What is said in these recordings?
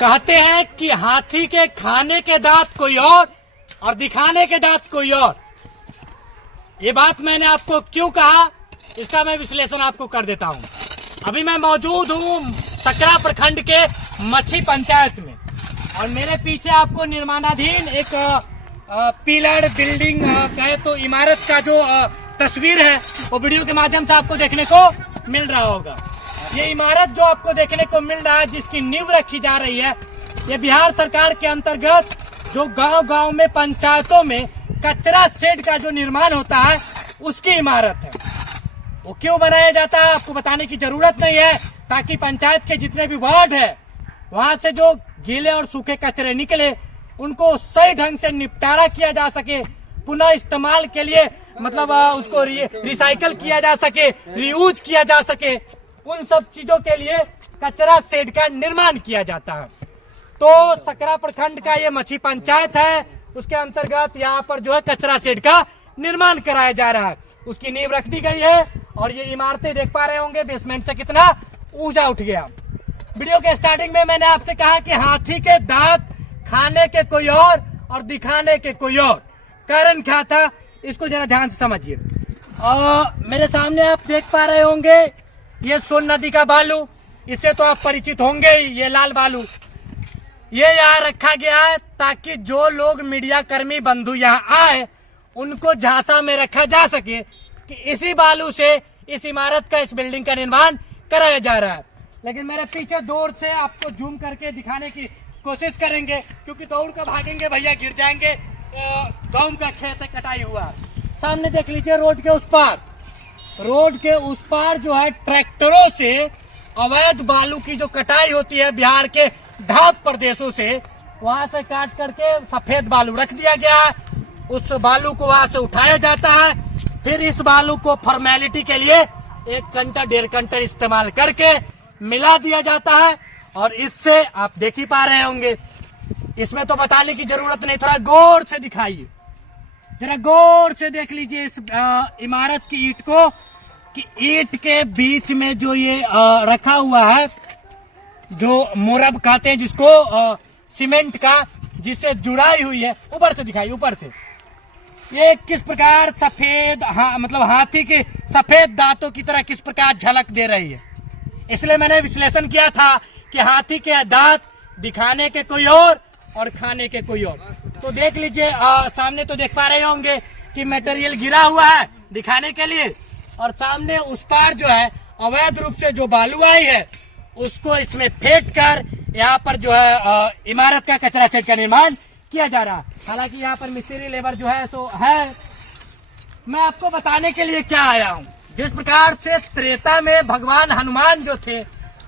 कहते हैं कि हाथी के खाने के दांत कोई और दिखाने के दांत कोई और। ये बात मैंने आपको क्यों कहा, इसका मैं विश्लेषण आपको कर देता हूँ। अभी मैं मौजूद हूँ सकरा प्रखंड के मछी पंचायत में और मेरे पीछे आपको निर्माणाधीन एक पिलर बिल्डिंग कहे तो इमारत का जो तस्वीर है वो वीडियो के माध्यम से आपको देखने को मिल रहा होगा। ये इमारत जो आपको देखने को मिल रहा है, जिसकी नींव रखी जा रही है, ये बिहार सरकार के अंतर्गत जो गांव-गांव में पंचायतों में कचरा शेड का जो निर्माण होता है उसकी इमारत है। वो क्यों बनाया जाता है आपको बताने की जरूरत नहीं है, ताकि पंचायत के जितने भी वार्ड है वहां से जो गीले और सूखे कचरे निकले उनको सही ढंग से निपटारा किया जा सके, पुनः इस्तेमाल के लिए मतलब उसको रिसाइकल किया जा सके, रीयूज किया जा सके, उन सब चीजों के लिए कचरा शेड का निर्माण किया जाता है। तो सकरा प्रखंड का ये मछी पंचायत है, उसके अंतर्गत यहाँ पर जो है कचरा शेड का निर्माण कराया जा रहा है। उसकी नींव रख दी गई है और ये इमारतें देख पा रहे होंगे बेसमेंट से कितना ऊंचा उठ गया। वीडियो के स्टार्टिंग में मैंने आपसे कहा कि हाथी के दांत खाने के कोई और दिखाने के कोई और। कारण क्या था इसको जरा ध्यान से समझिए। मेरे सामने आप देख पा रहे होंगे ये सोन नदी का बालू, इससे तो आप परिचित होंगे ही। ये लाल बालू ये यहाँ रखा गया है ताकि जो लोग मीडिया कर्मी बंधु यहाँ आए उनको झांसा में रखा जा सके कि इसी बालू से इस इमारत का, इस बिल्डिंग का निर्माण कराया जा रहा है। लेकिन मेरे पीछे दौड़ से आपको जूम करके दिखाने की कोशिश करेंगे, क्योंकि दौड़ कर भागेंगे भैया गिर जाएंगे। गांव का खेत है कटाई हुआ। सामने देख लीजिए रोड के उस पार जो है ट्रैक्टरों से अवैध बालू की जो कटाई होती है बिहार के ढाब प्रदेशों से, वहां से काट करके सफेद बालू रख दिया गया है। उस बालू को वहां से उठाया जाता है, फिर इस बालू को फॉर्मेलिटी के लिए 1 घंटा 1.5 घंटा इस्तेमाल करके मिला दिया जाता है। और इससे आप देख ही पा रहे होंगे, इसमें तो बताने की जरूरत नहीं, थोड़ा गौर से दिखाइए, जरा गौर से देख लीजिए इस इमारत की ईंट को, कि ईंट के बीच में जो ये रखा हुआ है, जो मोरब कहते हैं जिसको, सीमेंट का, जिससे जुड़ाई हुई है। ऊपर से दिखाइए, ऊपर से ये किस प्रकार सफेद मतलब हाथी के सफेद दांतों की तरह किस प्रकार झलक दे रही है। इसलिए मैंने विश्लेषण किया था कि हाथी के दांत दिखाने के कोई और खाने के कोई और। तो देख लीजिए सामने तो देख पा रहे होंगे कि मटेरियल गिरा हुआ है दिखाने के लिए, और सामने उस पार जो है अवैध रूप से जो बालू आई है उसको इसमें फेंक कर यहाँ पर जो है इमारत का कचरा शेड का निर्माण किया जा रहा है। हालांकि यहाँ पर मिस्त्री लेबर जो है सो है। मैं आपको बताने के लिए क्या आया हूँ, जिस प्रकार से त्रेता में भगवान हनुमान जो थे,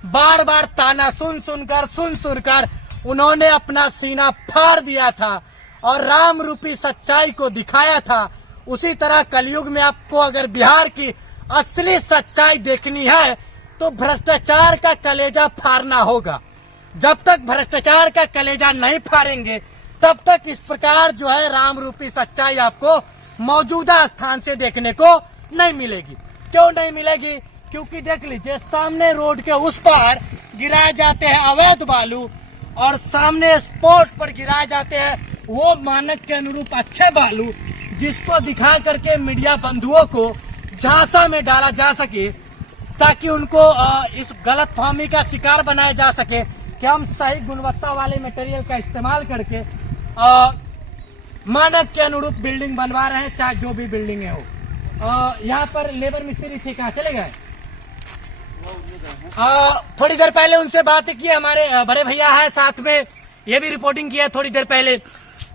बार बार ताना सुन सुनकर उन्होंने अपना सीना फाड़ दिया था और राम रूपी सच्चाई को दिखाया था। उसी तरह कलयुग में आपको अगर बिहार की असली सच्चाई देखनी है तो भ्रष्टाचार का कलेजा फाड़ना होगा। जब तक भ्रष्टाचार का कलेजा नहीं फाड़ेंगे तब तक इस प्रकार जो है राम रूपी सच्चाई आपको मौजूदा स्थान से देखने को नहीं मिलेगी। क्यों नहीं मिलेगी? क्योंकि देख लीजिए सामने रोड के उस पार गिराए जाते हैं अवैध बालू और सामने स्पॉट पर गिराए जाते हैं वो मानक के अनुरूप अच्छे बालू, जिसको दिखा करके मीडिया बंधुओं को झांसा में डाला जा सके, ताकि उनको इस गलतफहमी का शिकार बनाया जा सके कि हम सही गुणवत्ता वाले मटेरियल का इस्तेमाल करके मानक के अनुरूप बिल्डिंग बनवा रहे हैं, चाहे जो भी बिल्डिंग है हो। यहाँ पर लेबर मिस्त्री थे, कहाँ चले गए? थोड़ी देर पहले उनसे बात की, हमारे बड़े भैया है साथ में, ये भी रिपोर्टिंग किया थोड़ी देर पहले।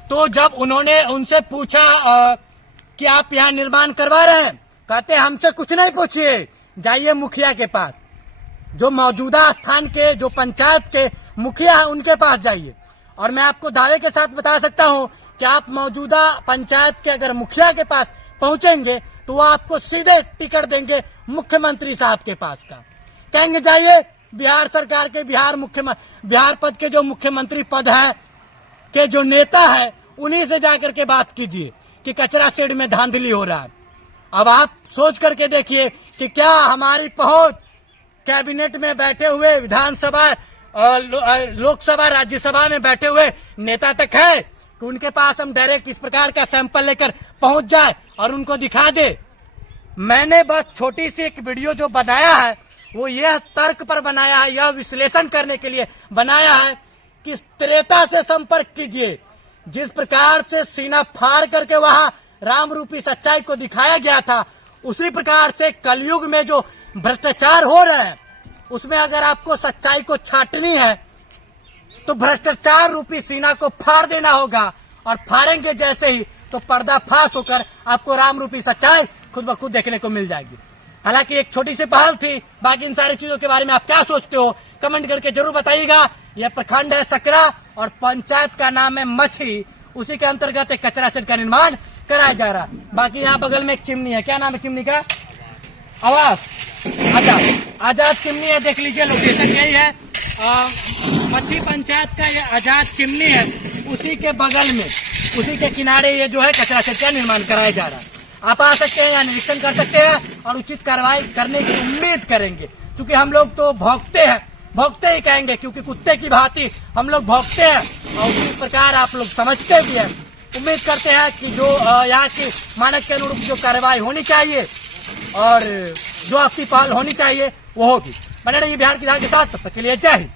तो जब उन्होंने उनसे पूछा कि आप यहाँ निर्माण करवा रहे हैं, कहते हमसे कुछ नहीं पूछिए, जाइए मुखिया के पास, जो मौजूदा स्थान के जो पंचायत के मुखिया है उनके पास जाइए। और मैं आपको दावे के साथ बता सकता हूँ कि आप मौजूदा पंचायत के अगर मुखिया के पास पहुंचेंगे तो वो आपको सीधे टिकट देंगे मुख्यमंत्री साहब के पास का। कहेंगे जाइए बिहार सरकार के बिहार पद के जो मुख्यमंत्री पद है के जो नेता है उन्हीं से जाकर के बात कीजिए कि कचरा शेड में धांधली हो रहा है। अब आप सोच करके देखिए कि क्या हमारी पहुंच कैबिनेट में बैठे हुए विधानसभा लोकसभा राज्यसभा में बैठे हुए नेता तक है कि उनके पास हम डायरेक्ट इस प्रकार का सैंपल लेकर पहुंच जाए और उनको दिखा दे। मैंने बस छोटी सी एक वीडियो जो बनाया है वो यह तर्क पर बनाया है, यह विश्लेषण करने के लिए बनाया है कि त्रेता से संपर्क कीजिए। जिस प्रकार से सीना फाड़ करके वहां राम रूपी सच्चाई को दिखाया गया था, उसी प्रकार से कलयुग में जो भ्रष्टाचार हो रहे हैं उसमें अगर आपको सच्चाई को छांटनी है तो भ्रष्टाचार रूपी सीना को फाड़ देना होगा, और फाड़ेंगे जैसे ही तो पर्दाफाश होकर आपको राम रूपी सच्चाई खुद ब खुद देखने को मिल जाएगी। हालांकि एक छोटी सी पहल थी, बाकी इन सारी चीजों के बारे में आप क्या सोचते हो कमेंट करके जरूर बताइएगा। यह प्रखंड है सकरा और पंचायत का नाम है मछी, उसी के अंतर्गत एक कचरा शेड का निर्माण कराया जा रहा। बाकी यहाँ बगल में एक चिमनी है, क्या नाम है चिमनी का? आवास आजाद चिमनी है, देख लीजिए लोकेशन यही है। मछी पंचायत का ये आजाद चिमनी है, उसी के बगल में उसी के किनारे ये जो है कचरा शेड का निर्माण कराया जा रहा है। आप आ सकते हैं, यहाँ निरीक्षण कर सकते हैं और उचित कार्रवाई करने की उम्मीद करेंगे, क्योंकि हम लोग तो भौंकते हैं, भौंकते ही कहेंगे, क्योंकि कुत्ते की भांति हम लोग भौंकते हैं और उसी प्रकार आप लोग समझते भी हैं। उम्मीद करते हैं कि जो यहाँ की मानक के अनुरूप जो कार्रवाई होनी चाहिए और जो आपकी पहल होनी चाहिए वो होगी। बने रहिए बिहार की धार के साथ, तब तक के लिए जय हिंद।